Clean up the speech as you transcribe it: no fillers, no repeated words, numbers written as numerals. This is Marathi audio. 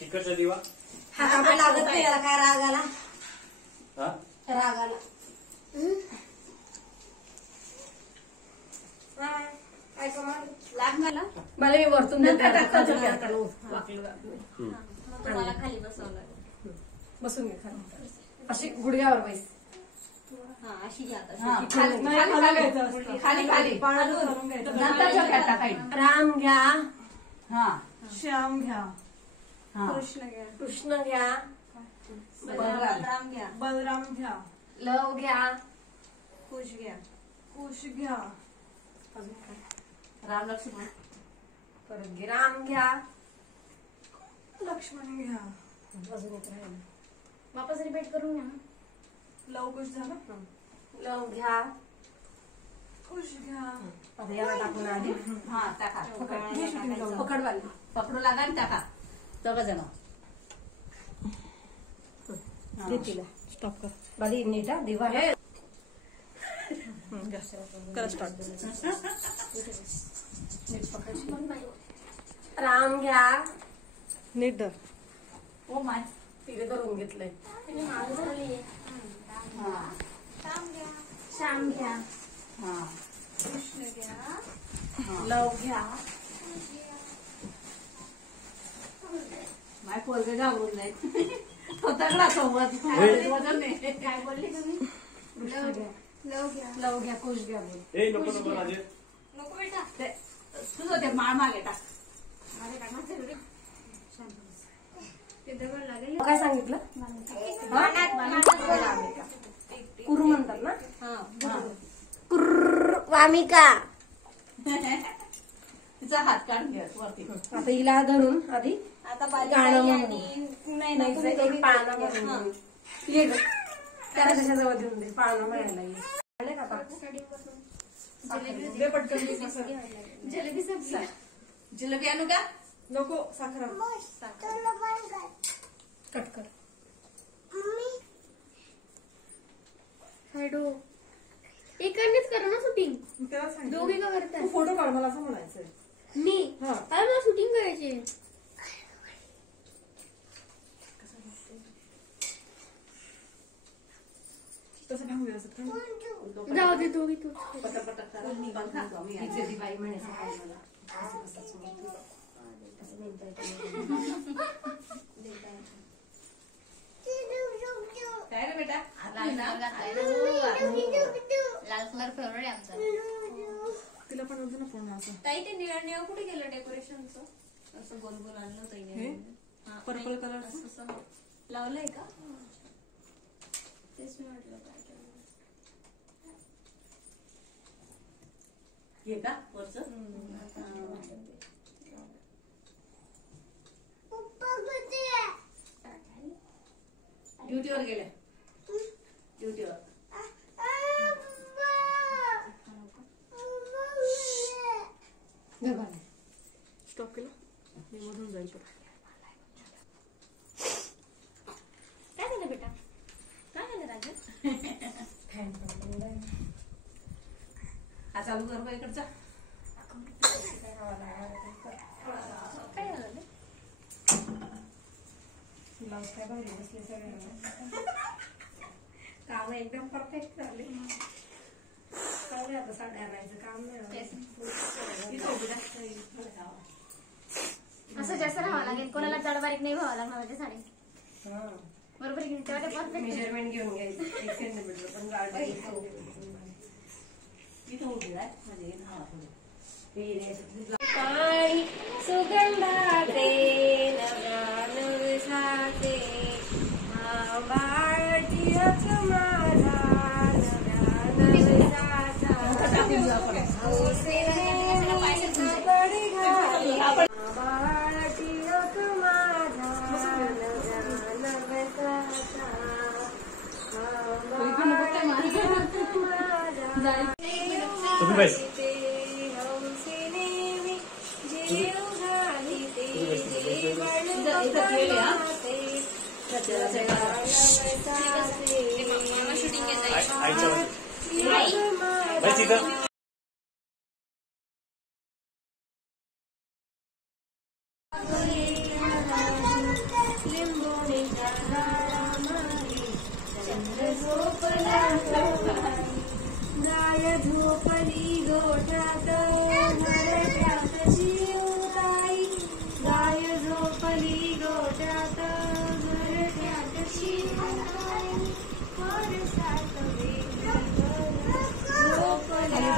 तिकडचा दिवा हा का लागत नाही याला काय राग आला राग आला काय कमाल लाग मला मला मी वरतून तुम्हाला खाली बसवलं बसून घे खाली अशी गुडघ्यावर बैस अशी खाली खाली राम घ्या श्याम घ्या कृष्ण घ्या बलराम घ्या लव घ्या कुश घ्या राम लक्ष्मण परत घे राम घ्या लक्ष्मण घ्या अजून एक राहिलं वापस रिपीट करून घ्या लव कुश झालं लव घ्या कुश घ्या आता याला टाकून आधी टाका पकडवाली पकडू लागा आणि टाका दोघं जण तिला स्टॉप कर बाली नीट दिवा आहे राम घ्या नीट धर ओ माय तिथे धरून घेतलंय श्याम घ्या कृष्ण घ्या लव घ्या माय पोरगे घाबरून जाईल तो तगडा सोबत वजन नाही काय बोलले तुम्ही लव घ्या कुश घ्या बोल नको बेटा तुझं ते माळ मागे टाक काय सांगितलं कुरु म्हणतात ना वामिका तिचा हात काढून घ्या वरती आता हिला धरून आधी आता गाणं म्हणून एक पाळणा म्हणून त्याला त्याच्याजवळ देऊन दे पाळणा म्हणायला जिलेबी आणू का नको साखर कट कर एकानेच करा ना शूटिंग दोघे का करतात फोटो काढ मला असं म्हणायचंय मी अरे मला शूटिंग करायची तसं काय होईल जाऊ दे दोघी तू बाई म्हणायचं काय रे बेटा लाल कलर फेवरेट आहे आमचा तिला पण होतं ना पूर्ण असं ताई ते निळा कुठे गेलं डेकोरेशनचं असं गोल गोल आणलं ताईने पर्पल कलर असं लावलंय का तेच मी म्हटलं काय हे का वरचं ड्युटीवर गेले ड्युटीवर स्टॉप केलं मी मधून जाईल काय झालं बेटा काय झालं राजा हा चालू कर इकडचा काय झालं ब्लाउज काय भारी बसले सगळ्यांना काम एकदम परफेक्ट झाले आता साड्या आणायचं काम नाही असं जास्त राहावं लागेल कोणाला जड बारीक नाही व्हावं लागणार माझ्या साडी बरोबर तेव्हा ते परफेक्ट मेजरमेंट घेऊन घ्यायचं 1 सेंटीमीटर पण गाडी इथं उभी आहे पाणी सुगंधाचे नव्यानवसाचे बाळटीयच माझा नव्यानवसाचा बाळटीयच माझा शूटिंग झोपला गाय झोपली गोठ्यात घरट्यात शिवराई गाय झोपली गोठ्यात घरट्यात शिवराई परसात झोपल्या